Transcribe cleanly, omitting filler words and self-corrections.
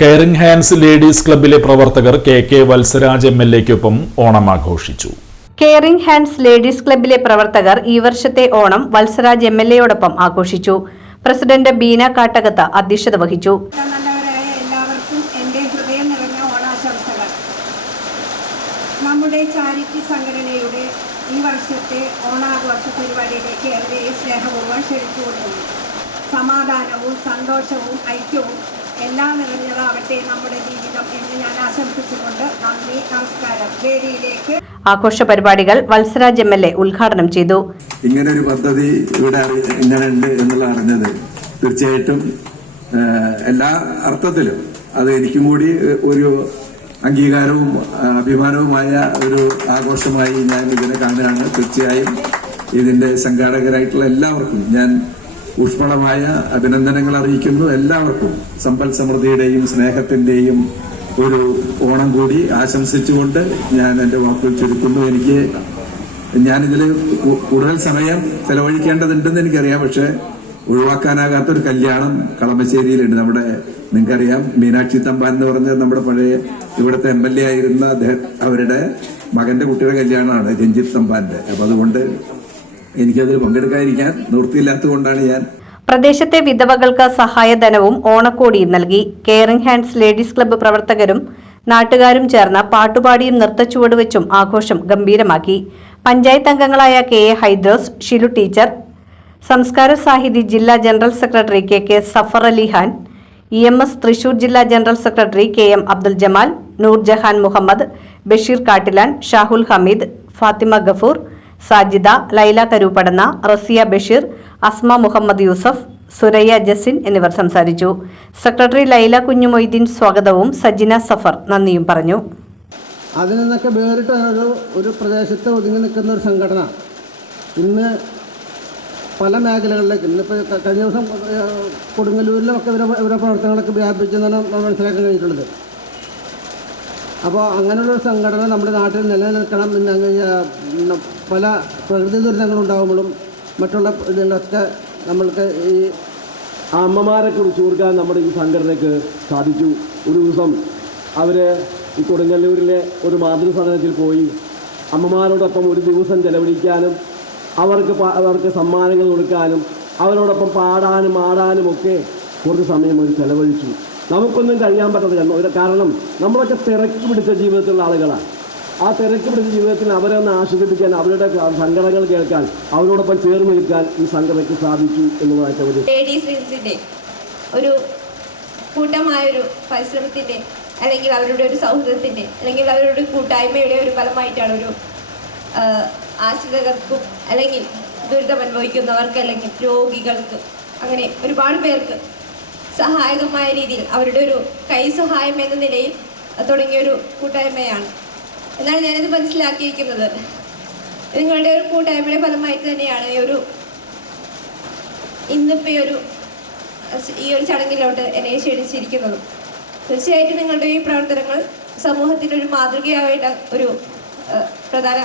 Caring hands ladies ക്ലബ്ബിലെ പ്രവർത്തകർ K Valsaraj എം.എൽ.എക്കൊപ്പം Onam ആഘോഷിച്ചു. Caring hands ladies ക്ലബ്ബിലെ പ്രവർത്തകർ ഈ വർഷത്തെ ഓണം വത്സരാജ് എം.എൽ.എയോടൊപ്പം ആഘോഷിച്ചു. പ്രസിഡന്റ് ബീന കാട്ടകത്ത് അധ്യക്ഷത വഹിച്ചു. നമ്മുടെ ചാരിറ്റി സംഘടനയുടെ ഈ വർഷത്തെ ഓണാഘോഷ പരിപാടിയിലേക്ക് ഏറെ സ്നേഹപൂർവ്വം ക്ഷണിച്ചുകൊണ്ടുപോയി. സമാധാനവും സന്തോഷവും ഐക്യവും എല്ലാം നിറഞ്ഞതാവട്ടെ നമ്മുടെ ജീവിതം എന്ന് ഞാൻ ആശംസിച്ചുകൊണ്ട് നന്ദി, നമസ്കാരം. വേദിയിലേക്ക് ആഘോഷ പരിപാടികൾ വത്സരാജ് എം.എൽ.എ ഉദ്ഘാടനം ചെയ്തു. ഇങ്ങനൊരു പദ്ധതി ഇവിടെ ഇങ്ങനെ ഉണ്ട് എന്നുള്ള അറിഞ്ഞത് തീർച്ചയായിട്ടും എല്ലാ അർത്ഥത്തിലും അത് എനിക്കും കൂടി ഒരു അംഗീകാരവും അഭിമാനവുമായ ഒരു ആഘോഷമായി ഞാൻ ഇതിനെ കാണുകയാണ്. തീർച്ചയായും ഇതിന്റെ സംഘാടകരായിട്ടുള്ള എല്ലാവർക്കും ഞാൻ ഊഷ്മളമായ അഭിനന്ദനങ്ങൾ അറിയിക്കുന്നു. എല്ലാവർക്കും സമ്പൽ സമൃദ്ധിയുടെയും സ്നേഹത്തിന്റെയും ഒരു ഓണം കൂടി ആശംസിച്ചുകൊണ്ട് ഞാൻ എന്റെ വാക്കുകൾ ചുരുക്കുന്നു. ഞാനിതിൽ കൂടുതൽ സമയം ചെലവഴിക്കേണ്ടതുണ്ടെന്ന് എനിക്കറിയാം. പക്ഷെ ഒഴിവാക്കാനാകാത്തൊരു കല്യാണം കളമശ്ശേരിയിലുണ്ട്. നിങ്ങൾക്കറിയാം, മീനാക്ഷി തമ്പാൻ എന്ന് പറഞ്ഞ നമ്മുടെ പഴയ ഇവിടുത്തെ എം.എൽ.എ ആയിരുന്ന അവരുടെ മകന്റെ കുട്ടിയുടെ കല്യാണമാണ്, രഞ്ജിത്ത് തമ്പാന്റെ. അപ്പൊ അതുകൊണ്ട് എനിക്കതിൽ പങ്കെടുക്കാതിരിക്കാൻ നിവൃത്തിയില്ലാത്തതുകൊണ്ടാണ് ഞാൻ. പ്രദേശത്തെ വിധവകൾക്ക് സഹായധനവും ഓണക്കോടിയും നൽകി. കെയറിംഗ് ഹാൻഡ്സ് ലേഡീസ് ക്ലബ്ബ് പ്രവർത്തകരും നാട്ടുകാരും ചേർന്ന് പാട്ടുപാടിയും നൃത്തച്ചുവടുവെച്ചും ആഘോഷം ഗംഭീരമാക്കി. പഞ്ചായത്ത് അംഗങ്ങളായ K A Hydros, Shilu teacher, Samskara Sahithi ജില്ലാ general secretary K Safar Ali Khan, EMS Thrissur ജില്ലാ general secretary KM Abdul Jamal, Noorjahan Muhammad, Basheer Kattilan, Shahul Hameed, Fathima Gafoor, Sajida, Laila Karooppadanna, Rasiya Basheer, Asma Muhammad Yusuf, Suraiya Jasin എന്നിവർ സംസാരിച്ചു. സെക്രട്ടറി ലൈല കുഞ്ഞുമൊയ്തീൻ സ്വാഗതവും സജിന സഫർ നന്ദിയും പറഞ്ഞു. അതിൽ നിന്നൊക്കെ വേറിട്ട ഒരു പ്രദേശത്ത് ഒതുങ്ങി നിൽക്കുന്ന ഒരു സംഘടന ഇന്ന് പല മേഖലകളിലേക്ക്, ഇന്നിപ്പോൾ കഴിഞ്ഞ ദിവസം കൊടുങ്ങല്ലൂരിലൊക്കെ ഇവരുടെ പ്രവർത്തനങ്ങളൊക്കെ വ്യാപിച്ചെന്നാണ് മനസ്സിലാക്കാൻ കഴിഞ്ഞിട്ടുള്ളത്. അപ്പോൾ അങ്ങനെയുള്ളൊരു സംഘടന നമ്മുടെ നാട്ടിൽ നിലനിൽക്കണം എന്ന് പല പ്രകൃതി ദുരിതങ്ങളുണ്ടാകുമ്പോഴും മറ്റുള്ള ഇതിലൊക്കെ നമ്മൾക്ക് ഈ അമ്മമാരെ കുറിച്ച് ഓർക്കാൻ നമ്മുടെ ഈ സംഘടനയ്ക്ക് സാധിച്ചു. ഒരു ദിവസം അവർ ഈ കൊടുങ്ങല്ലൂരിലെ ഒരു മാതൃസദനത്തിൽ പോയി അമ്മമാരോടൊപ്പം ഒരു ദിവസം ചെലവഴിക്കാനും അവർക്ക് സമ്മാനങ്ങൾ കൊടുക്കാനും അവരോടൊപ്പം പാടാനും ആടാനും ഒക്കെ കുറച്ച് സമയം ഒരു ചെലവഴിച്ചു. നമുക്കൊന്നും കഴിയാൻ പറ്റത്തില്ല. കാരണം നമ്മളൊക്കെ തിരക്ക് പിടിച്ച ജീവിതത്തിലുള്ള ആളുകളാണ്. ആ തിരക്ക് പിടിച്ച ജീവിതത്തിൽ അവരെ ഒന്ന് ആശ്വസിപ്പിക്കാൻ, അവരുടെ സങ്കടങ്ങൾ കേൾക്കാൻ, അവരോടൊപ്പം ചേർന്ന് നിൽക്കാൻ ഈ സംഘടനയ്ക്ക് സാധിച്ചു എന്നുള്ളതായിട്ട് ഒരു ലേഡീസിന്റെ ഒരു കൂട്ടമായൊരു പരിശ്രമത്തിന്റെ അല്ലെങ്കിൽ അവരുടെ ഒരു സൗഹൃദത്തിന്റെ അല്ലെങ്കിൽ അവരുടെ കൂട്ടായ്മയുടെ ഒരു ഫലമായിട്ടാണ് ഒരു ആശ്രിതർക്കും അല്ലെങ്കിൽ ദുരിതമനുഭവിക്കുന്നവർക്ക് അല്ലെങ്കിൽ രോഗികൾക്ക് അങ്ങനെ ഒരുപാട് പേർക്ക് സഹായകമായ രീതിയിൽ അവരുടെ ഒരു കൈ സഹായം എന്ന നിലയിൽ തുടങ്ങിയൊരു കൂട്ടായ്മയാണ് എന്നാണ് ഞാനത് മനസ്സിലാക്കിയിരിക്കുന്നത്. നിങ്ങളുടെ ഒരു കൂട്ടായ്മയുടെ ഫലമായിട്ട് തന്നെയാണ് ഇന്നിപ്പോൾ ഈ ഒരു ചടങ്ങിലോട്ട് എന്നെ ക്ഷണിച്ചിരിക്കുന്നതും. തീർച്ചയായിട്ടും നിങ്ങളുടെ ഈ പ്രവർത്തനങ്ങൾ സമൂഹത്തിനൊരു മാതൃകയാവേണ്ട ഒരു പ്രധാന